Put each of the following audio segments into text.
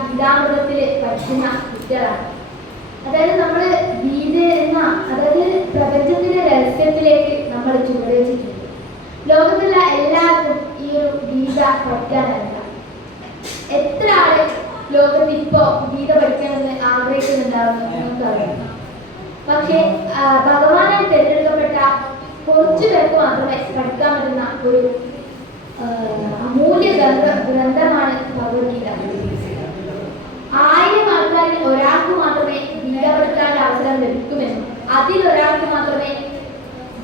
ഗീതാമൃതത്തിൽ പഠിക്കുന്ന കുട്ടികളാണ്. അതായത് നമ്മൾ ഗീത എന്ന അതായത് പ്രപഞ്ചത്തിന്റെ രഹസ്യത്തിലേക്ക് നമ്മൾ ചുവടുവെച്ചിട്ടുണ്ട്. ലോകത്തുള്ള എല്ലാവർക്കും ഈ ഒരു ഗീത പഠിക്കാനല്ല. എത്ര ആള് ലോകത്ത് ഇപ്പോ ഗീത പഠിക്കണമെന്ന് ആഗ്രഹിക്കുന്നുണ്ടാവുന്നു നമുക്കറിയാം. പക്ഷെ ഭഗവാനാൽ തിരഞ്ഞെടുക്കപ്പെട്ട കുറച്ചു പേർക്ക് മാത്രമേ പഠിക്കാൻ പറ്റുന്ന ഒരു അമൂല്യ ഗ്രന്ഥമാണ് ഭഗവത്ഗീത. 1000 ആൾക്കാരിൽ ഒരാൾക്ക് മാത്രമേ ഗീത പഠിക്കാൻ അവസരം ലഭിക്കുമെന്നും അതിലൊരാൾക്ക് മാത്രമേ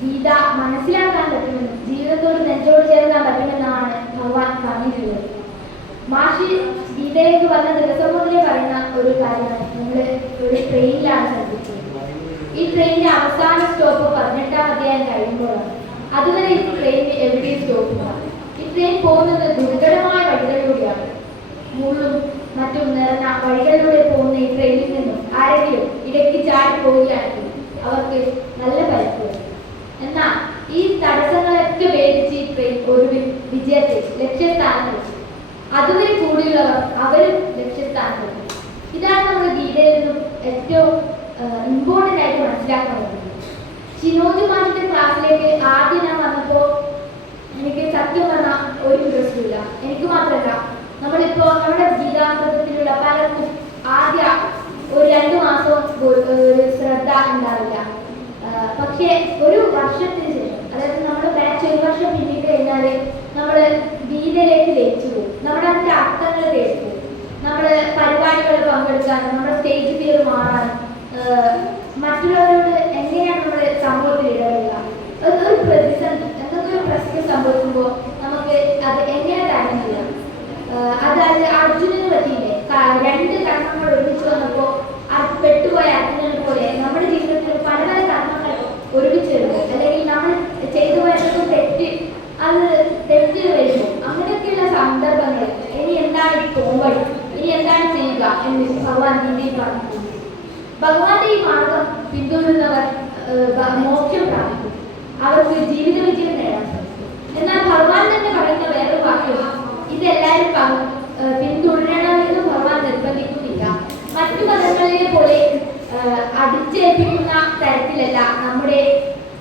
ഗീത മനസ്സിലാക്കാൻ പറ്റുമെന്നും ജീവിതത്തോട് നെഞ്ചോട് ചേർക്കാൻ പറ്റുമെന്നാണ് ഭഗവാൻ പറഞ്ഞിട്ടുള്ളത്. മാഷി ഗീതയിലേക്ക് വന്ന ദിവസം മുതലേ പറയുന്ന ഒരു കാര്യമാണ്, നമ്മൾ ഒരു ട്രെയിനിലാണ് സഞ്ചരിച്ചത്. ഈ ട്രെയിനിന്റെ അവസാന സ്റ്റോപ്പ് 18-ാം അധ്യായം കഴിയുമ്പോഴാണ്. അതുവരെ ഈ ട്രെയിനിന് എവിടെയും സ്റ്റോപ്പില്ല. ഈ ട്രെയിൻ പോകുന്നത് ദുർഘടമായ വഴികളിലൂടെയാണ്. മുള്ളും മറ്റും നിറഞ്ഞ വഴികളിലൂടെ പോകുന്ന ഈ ട്രെയിനിൽ നിന്നും ആരെങ്കിലും ഇടയ്ക്ക് ചാടി പോവുകയാണെങ്കിൽ അവർക്ക് നല്ല പരിക്ക് വരും. എന്നാൽ ഈ തടസ്സങ്ങളൊക്കെ ഭേദിച്ച് ഈ ട്രെയിൻ ഒടുവിൽ വിജയത്തിൽ ലക്ഷ്യസ്ഥാനത്തെത്തി. അതുവരെ കൂടിയുള്ളവർ അവരും ലക്ഷ്യസ്ഥാനത്തെത്തി. ഇതാണ് നമ്മുടെ ഗീതയിൽ നിന്നും ഏറ്റവും ഇമ്പോർട്ടൻ്റ് ആയിട്ട് മനസ്സിലാക്കാൻ പറ്റുന്നത്. ഷിനോജ് മാഷിന്റെ ക്ലാസ്സിലേക്ക് ആദ്യം ഞാൻ വന്നപ്പോൾ എനിക്ക് സത്യം പറഞ്ഞ ഒരു ഇൻട്രസ്റ്റ് ഇല്ല. എനിക്ക് മാത്രമല്ല, നമ്മളിപ്പോ നമ്മുടെ ഗീതാമൃതത്തിലുള്ള പലർക്കും ആദ്യ ഒരു 2 മാസം ഒരു ശ്രദ്ധ ഉണ്ടാവില്ല. പക്ഷേ ഒരു വർഷത്തിന് ശേഷം, അതായത് നമ്മൾ ബാച്ച് 1 വർഷം പിന്നീട് കഴിഞ്ഞാൽ നമ്മൾ ഗീതയിലേക്ക് ലയിച്ചു പോകും. നമ്മുടെ അതിൻ്റെ അർത്ഥങ്ങൾ തേടും. നമ്മൾ പരിപാടികളിൽ പങ്കെടുക്കാനും നമ്മുടെ സ്റ്റേജ് ഫിയർ മാറാനും മറ്റുള്ളവരോട് എങ്ങനെയാണ് നമ്മൾ സമൂഹത്തിൽ ഇടപെടുക, ഒരു പ്രതിസന്ധി എന്തൊക്കെ ഒരു പ്രശ്നം സംഭവിക്കുമ്പോൾ നമുക്ക് അത് എങ്ങനെ തരണം ചെയ്യാം. അതായത് അർജുനന് പറ്റിയില്ലേ, 2 കർമ്മങ്ങൾ ഒരുമിച്ച് വന്നപ്പോൾ പെട്ടുപോയ അർജുനനെ പോലെ നമ്മുടെ ജീവിതത്തിൽ പല പല കർമ്മങ്ങൾ ഒരുമിച്ച് വരുമ്പോൾ, അല്ലെങ്കിൽ നമ്മൾ ചെയ്തു പോയതൊക്കെ തെറ്റ് വരുമ്പോൾ, അങ്ങനെയൊക്കെയുള്ള സന്ദർഭങ്ങൾ ഇനി എന്താണ് പോംവഴി, ഇനി എന്താണ് ചെയ്യുക എന്ന് ഭഗവാൻ ഗീതയിൽ പറഞ്ഞു. ഭഗവാന്റെ ഈ മാർഗം പിന്തുടരുന്നവർ മോക്ഷം പ്രാപിക്കും, അവർക്ക് ജീവിത വിജയം നേടാൻ സാധിക്കും. എന്നാൽ ഭഗവാൻ തന്നെ പറയുന്ന വേറൊരു വാക്യം, ഇതെല്ലാവരും പിന്തുടരണമെന്ന് ഭഗവാൻ നിർബന്ധിക്കുന്നില്ല. മറ്റു മതങ്ങളിലെ പോലെ അടിച്ചേൽപ്പിക്കുന്ന തരത്തിലല്ല നമ്മുടെ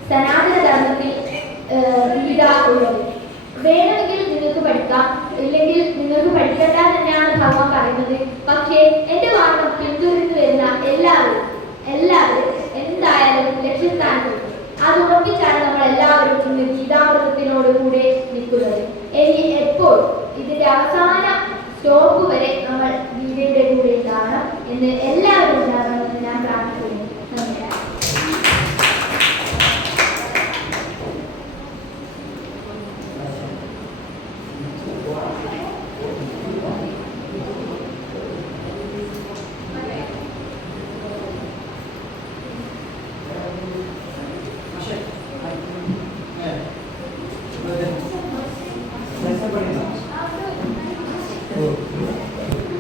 സനാതന ധർമ്മത്തിൽ ഗീത ഉള്ളത്. വേണമെങ്കിൽ നിങ്ങൾക്ക് പഠിക്കാം, ഇല്ലെങ്കിൽ നിങ്ങൾക്ക് പഠിക്കേണ്ട തന്നെയാണ് ഭഗവാൻ പറയുന്നത്. പക്ഷേ എൻ്റെ മാർഗം പിന്തുടർന്നു വരുന്ന എല്ലാവരും എന്തായാലും ലക്ഷ്യസ്ഥാനത്ത് അത് ഉറപ്പിച്ചാണ് നമ്മൾ എല്ലാവരും ഇന്ന് ഗീതാമൃതത്തിനോടുകൂടെ നിൽക്കുന്നത്. ഇനി എപ്പോൾ ഇതിന്റെ അവസാന സ്റ്റോപ്പ് വരെ നമ്മൾ ഗീതയുടെ കൂടെ ഉണ്ടാകണം എന്ന് എല്ലാവരും